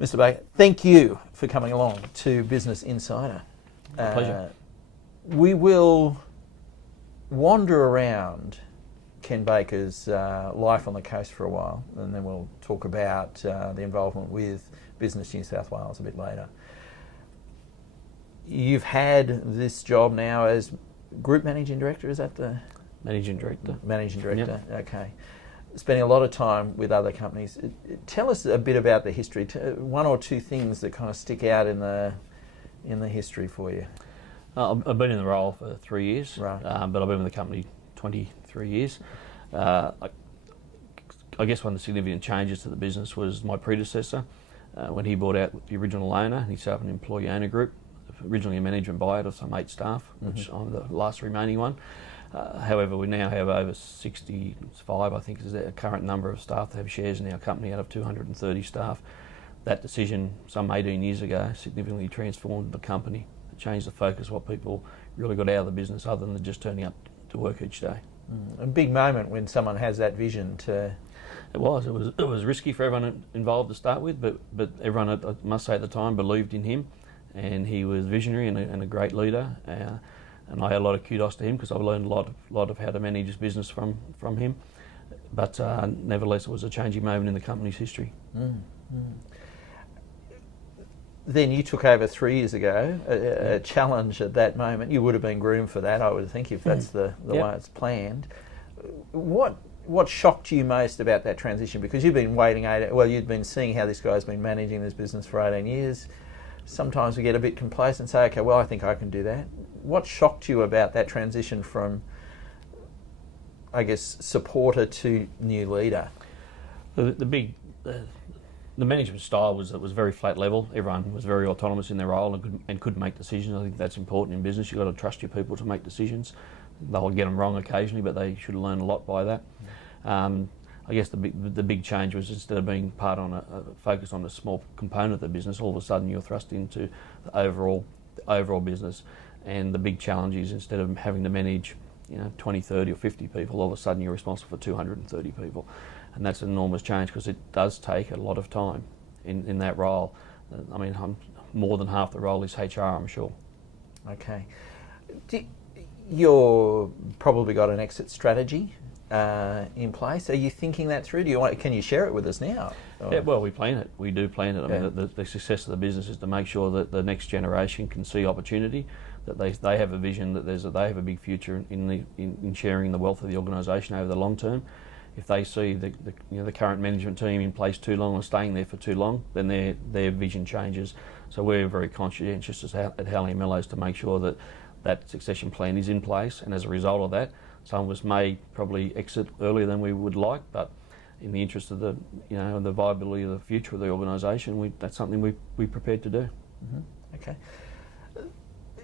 Mr. Baker, thank you for coming along to Business Insider. Pleasure. We will wander around Ken Baker's life on the coast for a while, and then we'll talk about the involvement with Business New South Wales a bit later. You've had this job now as Group Managing Director, is that the... Managing Director. Managing Director, Yep. Okay. Spending a lot of time with other companies. Tell us a bit about the history. One or two things that kind of stick out in the history for you. I've been in the role for 3 years, Right. But I've been with the company 23 years. I guess one of the significant changes to the business was my predecessor. When he bought out the original owner, he set up an employee owner group, originally a management buyout of some 8 staff, which I'm the last remaining one. However, we now have over 65, I think is the current number of staff that have shares in our company out of 230 staff. That decision some 18 years ago significantly transformed the company. It changed the focus of what people really got out of the business other than just turning up to work each day. A big moment when someone has that vision to... It was risky for everyone involved to start with, but everyone, I must say at the time, believed in him, and he was visionary and a great leader. And I had a lot of kudos to him because I've learned a lot of how to manage his business from him. But nevertheless, it was a changing moment in the company's history. Then you took over 3 years ago, a challenge at that moment. You would have been groomed for that, I would think, if that's the way it's planned. What shocked you most about that transition? Because you've been you'd been seeing how this guy's been managing this business for 18 years. Sometimes we get a bit complacent and say, okay, well, I think I can do that. What shocked you about that transition from, I guess, supporter to new leader? The management style was very flat level. Everyone was very autonomous in their role and could make decisions. I think that's important in business. You've got to trust your people to make decisions. They'll get them wrong occasionally, but they should learn a lot by that. I guess the big change was instead of being focused on a small component of the business, all of a sudden you're thrust into the overall business. And the big challenge is instead of having to manage 20, 30 or 50 people, all of a sudden you're responsible for 230 people. And that's an enormous change because it does take a lot of time in that role. I mean, more than half the role is HR, I'm sure. Okay. You're probably got an exit strategy in place. Are you thinking that through? Can you share it with us now? Yeah, well, we plan it. We do plan it. I mean, the success of the business is to make sure that the next generation can see opportunity, that they have a vision, that they have a big future in sharing the wealth of the organisation over the long term. If they see the current management team in place too long or staying there for too long, then their vision changes. So we're very conscientious at Halley & Mellows to make sure that succession plan is in place, and as a result of that, some of us may probably exit earlier than we would like, but in the interest of the viability of the future of the organisation, that's something we're prepared to do. Mm-hmm. Okay.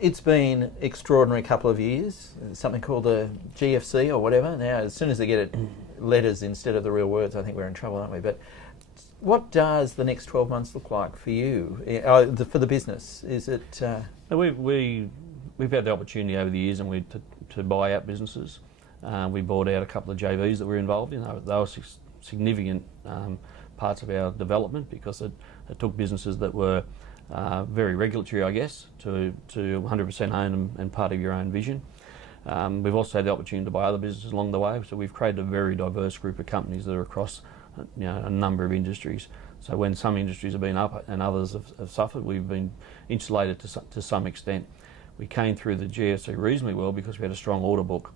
It's been extraordinary couple of years, something called the GFC or whatever. Now, as soon as they get it letters instead of the real words, I think we're in trouble, aren't we? But what does the next 12 months look like for you, for the business? Is it... We've had the opportunity over the years to buy out businesses. We bought out a couple of JVs that we're involved in. They were significant parts of our development because it took businesses that were very regulatory, I guess, to 100% own them and part of your own vision. We've also had the opportunity to buy other businesses along the way, so we've created a very diverse group of companies that are across a number of industries. So when some industries have been up and others have suffered, we've been insulated to some extent. We came through the GFC reasonably well because we had a strong order book.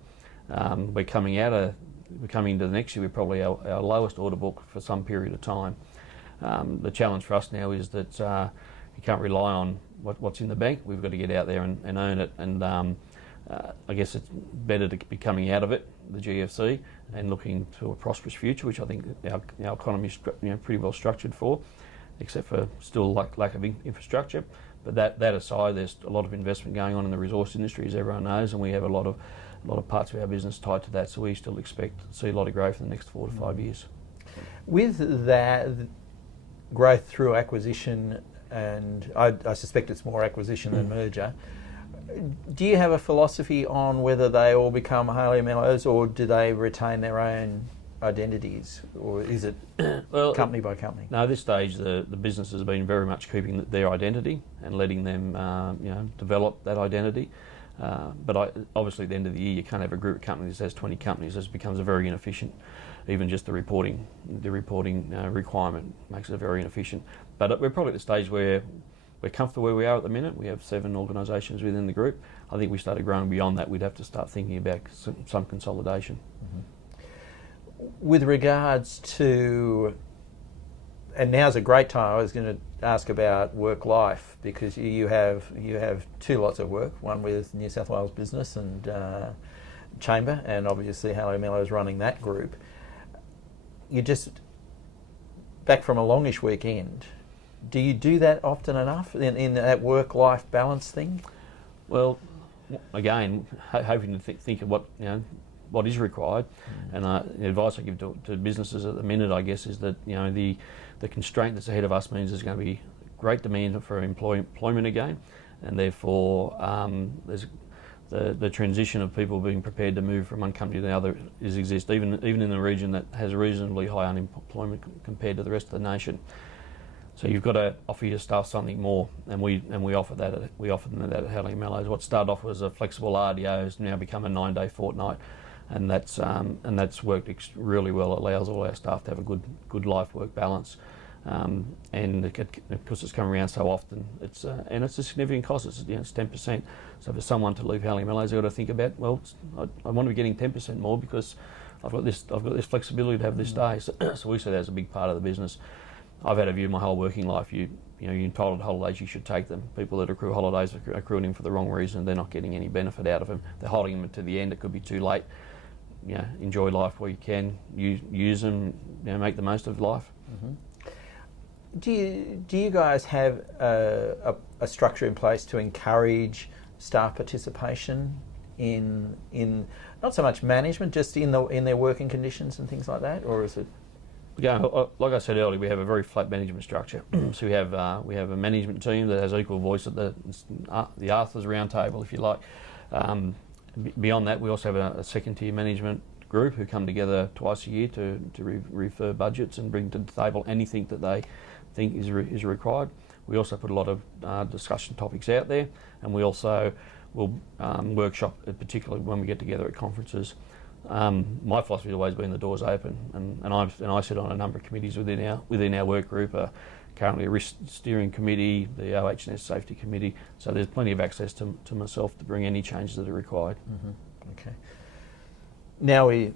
We're coming into the next year with probably our lowest order book for some period of time. The challenge for us now is that you can't rely on what's in the bank. We've got to get out there and own it. And I guess it's better to be coming out of it, the GFC, and looking to a prosperous future, which I think our economy is pretty well structured for, except for still lack of infrastructure. But that aside, there's a lot of investment going on in the resource industry, as everyone knows, and we have a lot of parts of our business tied to that. So we still expect to see a lot of growth in the next 4 to 5 years. With that growth through acquisition, and I suspect it's more acquisition than merger, do you have a philosophy on whether they all become Halley & Mellows, or do they retain their own identities, or is it well, company by company? No, at this stage the business has been very much keeping their identity and letting them develop that identity. But obviously at the end of the year you can't have a group of companies that has 20 companies. This becomes a very inefficient. Even just the reporting requirement makes it very inefficient. But we're probably at the stage where we're comfortable where we are at the minute. We have 7 organisations within the group. I think we started growing beyond that. We'd have to start thinking about some consolidation. Mm-hmm. With regards to, and now's a great time, I was going to ask about work-life, because you have 2 lots of work, one with New South Wales Business and Chamber, and obviously Haley Mello is running that group. You're just back from a longish weekend. Do you do that often enough in that work-life balance thing? Well, again, hoping to think of what is required, and the advice I give to businesses at the minute, I guess, is that the constraint that's ahead of us means there's going to be great demand for employment again, and therefore there's the transition of people being prepared to move from one company to the other exists, even in a region that has reasonably high unemployment compared to the rest of the nation. So you've got to offer your staff something more, and we offer that. We offer them that at Haley Mellows. What started off as a flexible RDO has now become a 9-day fortnight, and that's worked really well. It allows all our staff to have a good life-work balance. And because it's coming around so often, it's a significant cost. It's 10%. So for someone to leave Haley Mellows, they've got to think about, well, I want to be getting 10% more because I've got this flexibility to have this day. So we see that as a big part of the business. I've had a view my whole working life. You're entitled to holidays, you should take them. People that accrue holidays are accruing them for the wrong reason. They're not getting any benefit out of them. They're holding them to the end. It could be too late. Enjoy life where you can. Use them. Make the most of life. Mm-hmm. Do you guys have a structure in place to encourage staff participation in not so much management, just in their working conditions and things like that, or is it? Like I said earlier, we have a very flat management structure. So we have a management team that has equal voice at the Arthur's round table, if you like. Beyond that, we also have a second-tier management group who come together twice a year to refer budgets and bring to the table anything that they think is required. We also put a lot of discussion topics out there, and we also will workshop, particularly when we get together at conferences. My philosophy has always been the door's open, and I sit on a number of committees within our work group. Currently a risk steering committee, the OH&S safety committee. So there's plenty of access to myself to bring any changes that are required. Mm-hmm. Okay. Now we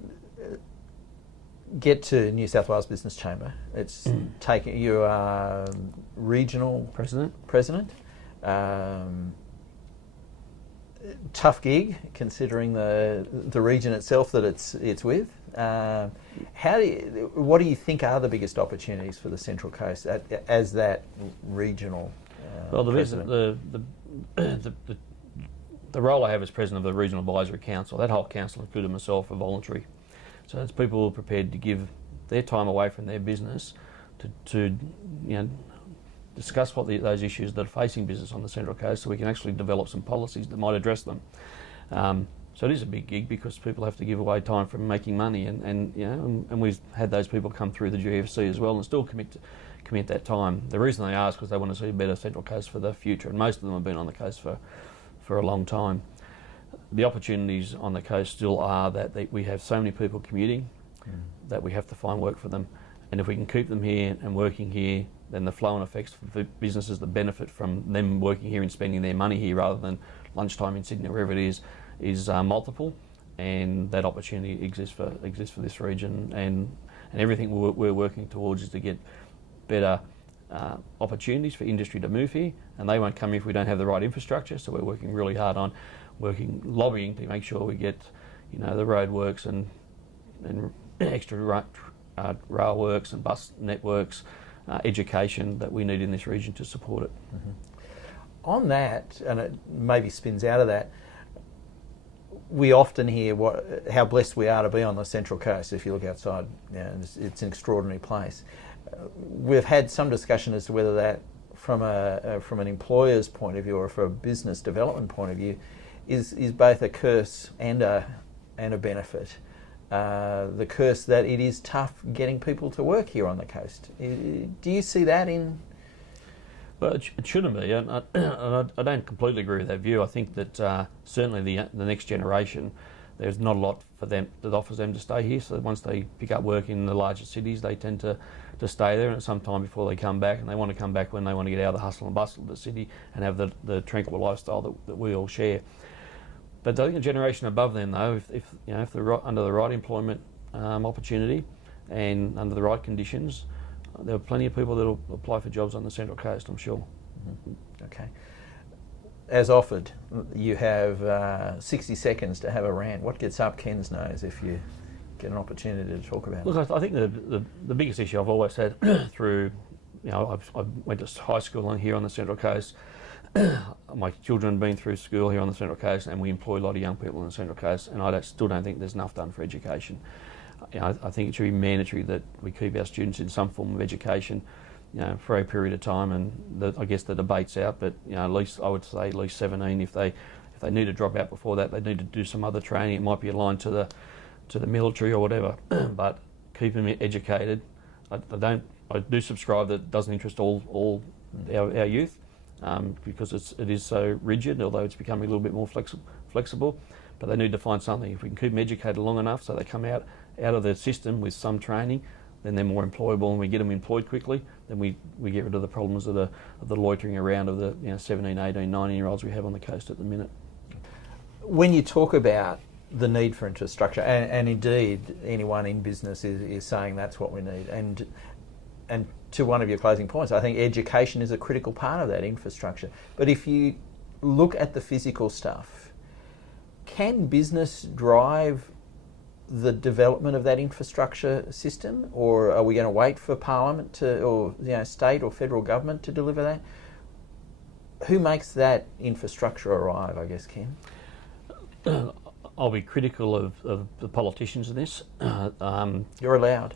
get to New South Wales Business Chamber. It's taken. You are regional president. Tough gig, considering the region itself that it's with. What do you think are the biggest opportunities for the Central Coast as that regional president? The role I have as president of the Regional Advisory Council, that whole council, including myself, are voluntary. So it's people who are prepared to give their time away from their business to discuss those issues that are facing business on the Central Coast, so we can actually develop some policies that might address them. So it is a big gig because people have to give away time from making money, and we've had those people come through the GFC as well and still commit that time. The reason they are is because they want to see a better Central Coast for the future, and most of them have been on the coast for a long time. The opportunities on the coast still are that we have so many people commuting that we have to find work for them, and if we can keep them here and working here, then the flow-on effects for businesses that benefit from them working here and spending their money here rather than lunchtime in Sydney or wherever it is multiple, and that opportunity exists for this region, and everything we're working towards is to get better opportunities for industry to move here, and they won't come if we don't have the right infrastructure. So we're working really hard on lobbying to make sure we get the road works and extra rail works and bus networks, education that we need in this region to support it. Mm-hmm. On that, and it maybe spins out of that, we often hear how blessed we are to be on the Central Coast. If you look outside, it's an extraordinary place. We've had some discussion as to whether that, from an employer's point of view or from a business development point of view, is both a curse and a benefit. the curse that it is tough getting people to work here on the coast. Do you see that in? Well, it shouldn't be, and I don't completely agree with that view. I think that certainly the next generation, there's not a lot for them that offers them to stay here. So once they pick up work in the larger cities, they tend to stay there, and it's some time before they come back. And they want to come back when they want to get out of the hustle and bustle of the city and have the tranquil lifestyle that we all share. But I think the generation above them, though, if they're under the right employment opportunity and under the right conditions, there are plenty of people that will apply for jobs on the Central Coast, I'm sure. Mm-hmm. Okay. As offered, you have 60 seconds to have a rant. What gets up Ken's nose if you get an opportunity to talk about it? Look, I think the biggest issue I've always had through, I went to high school here on the Central Coast. My children have been through school here on the Central Coast, and we employ a lot of young people on the Central Coast, and I still don't think there's enough done for education. I think it should be mandatory that we keep our students in some form of education, for a period of time. And I guess the debate's out, but at least I would say at least 17. If they need to drop out before that, they need to do some other training. It might be aligned to the military or whatever, but keep them educated. I do subscribe that it doesn't interest all our youth. Because it is so rigid, although it's becoming a little bit more flexible. But they need to find something. If we can keep them educated long enough so they come out of the system with some training, then they're more employable, and we get them employed quickly, then we get rid of the problems of the loitering around of the 17, 18, 19-year-olds we have on the coast at the minute. When you talk about the need for infrastructure, and indeed anyone in business is saying that's what we need, and to one of your closing points, I think education is a critical part of that infrastructure. But if you look at the physical stuff, can business drive the development of that infrastructure system, or are we going to wait for Parliament or state or federal government to deliver that? Who makes that infrastructure arrive, I guess, Ken? I'll be critical of the politicians in this. You're allowed.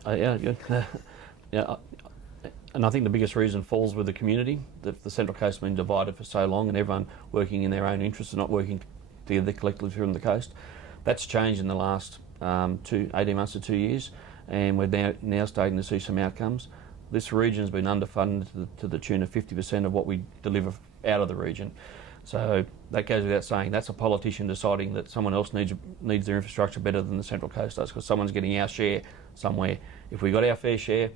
And I think the biggest reason falls with the community. The Central Coast has been divided for so long, and everyone working in their own interests and not working together collectively from the coast. That's changed in the last 18 months to 2 years, and we're now starting to see some outcomes. This region has been underfunded to the tune of 50% of what we deliver out of the region. So that goes without saying. That's a politician deciding that someone else needs their infrastructure better than the Central Coast does, because someone's getting our share somewhere. If we got our fair share,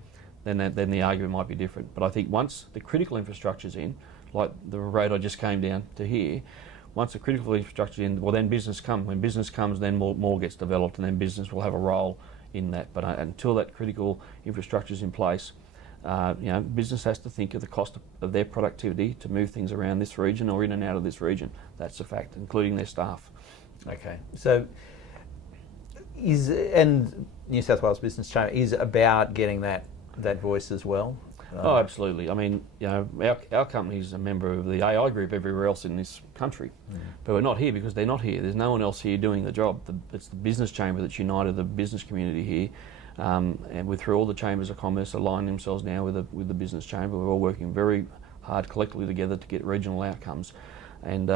then the argument might be different. But I think once the critical infrastructure's in, like the road I just came down to here, once the critical infrastructure's in, well, then business comes. When business comes, then more gets developed, and then business will have a role in that. But until that critical infrastructure's in place, business has to think of the cost of their productivity to move things around this region or in and out of this region. That's a fact, including their staff. Okay, so and New South Wales Business Chamber is about getting that voice as well? Oh, absolutely. I mean, our company's a member of the AI group everywhere else in this country, but we're not here because they're not here. There's no one else here doing the job. It's the business chamber that's united the business community here, and through all the chambers of commerce align themselves now with the business chamber. We're all working very hard collectively together to get regional outcomes, and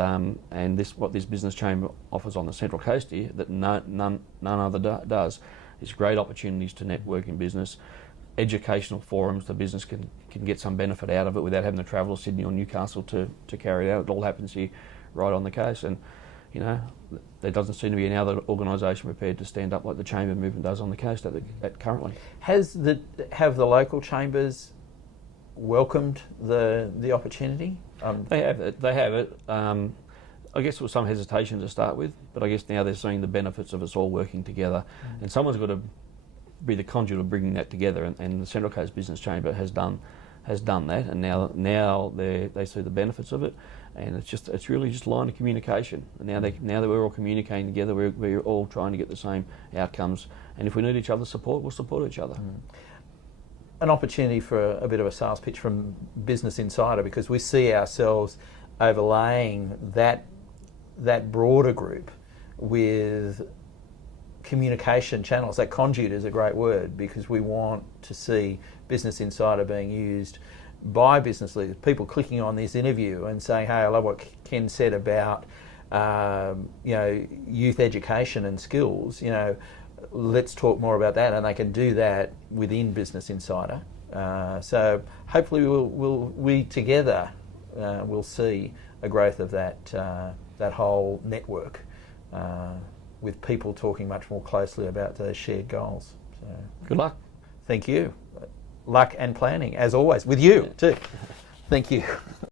what this business chamber offers on the Central Coast here that none other does is great opportunities to network in business. Educational forums, the business can get some benefit out of it without having to travel to Sydney or Newcastle to carry it out. It all happens here right on the coast, and there doesn't seem to be any other organisation prepared to stand up like the chamber movement does on the coast at currently. Have the local chambers welcomed the opportunity? They have it. I guess there was some hesitation to start with, but I guess now they're seeing the benefits of us all working together, and someone's got to be the conduit of bringing that together, and the Central Coast Business Chamber has done that, and now they see the benefits of it, and it's really just line of communication. And now that we're all communicating together, we're all trying to get the same outcomes, and if we need each other's support, we'll support each other. An opportunity for a bit of a sales pitch from Business Insider, because we see ourselves overlaying that broader group with communication channels. That conduit is a great word, because we want to see Business Insider being used by business leaders, people clicking on this interview and saying, hey, I love what Ken said about youth education and skills. let's talk more about that, and they can do that within Business Insider. So hopefully we together will see a growth of that whole network, with people talking much more closely about those shared goals. So, Good luck. thank you. Luck and planning, as always, with you too. Thank you.